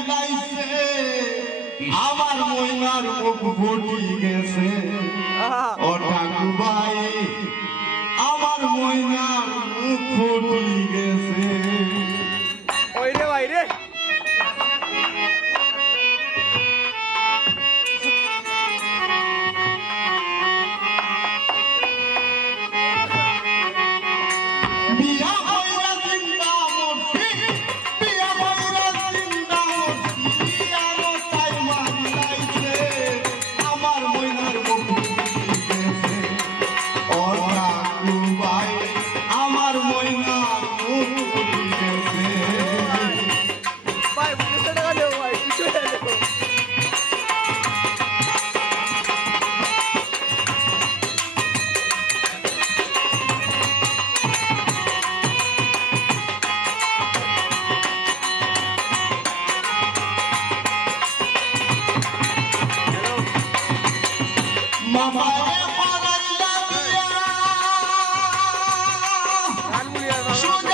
মিলাইছে আমার ময়নার মুখ ঘটি গেছে ও ঠাকু ভাই আমার ময়নার মুখ ঘটি গেছে ওই রে ভাই রে বিয়া হইরা জিন্দা মরছি বিয়া হইরা জিন্দা মরছি আরো তাই মারিলাইছে আমার ময়নার মুখ ঘটি গেছে ও ঠাকু ভাই আমার ময়নার মুখ ঘটি গেছে ভাই 200 টাকা দেও ভাই 200 টাকা দেও মামারে পারাইলা দিয়া গান মুড়িয়া শুনে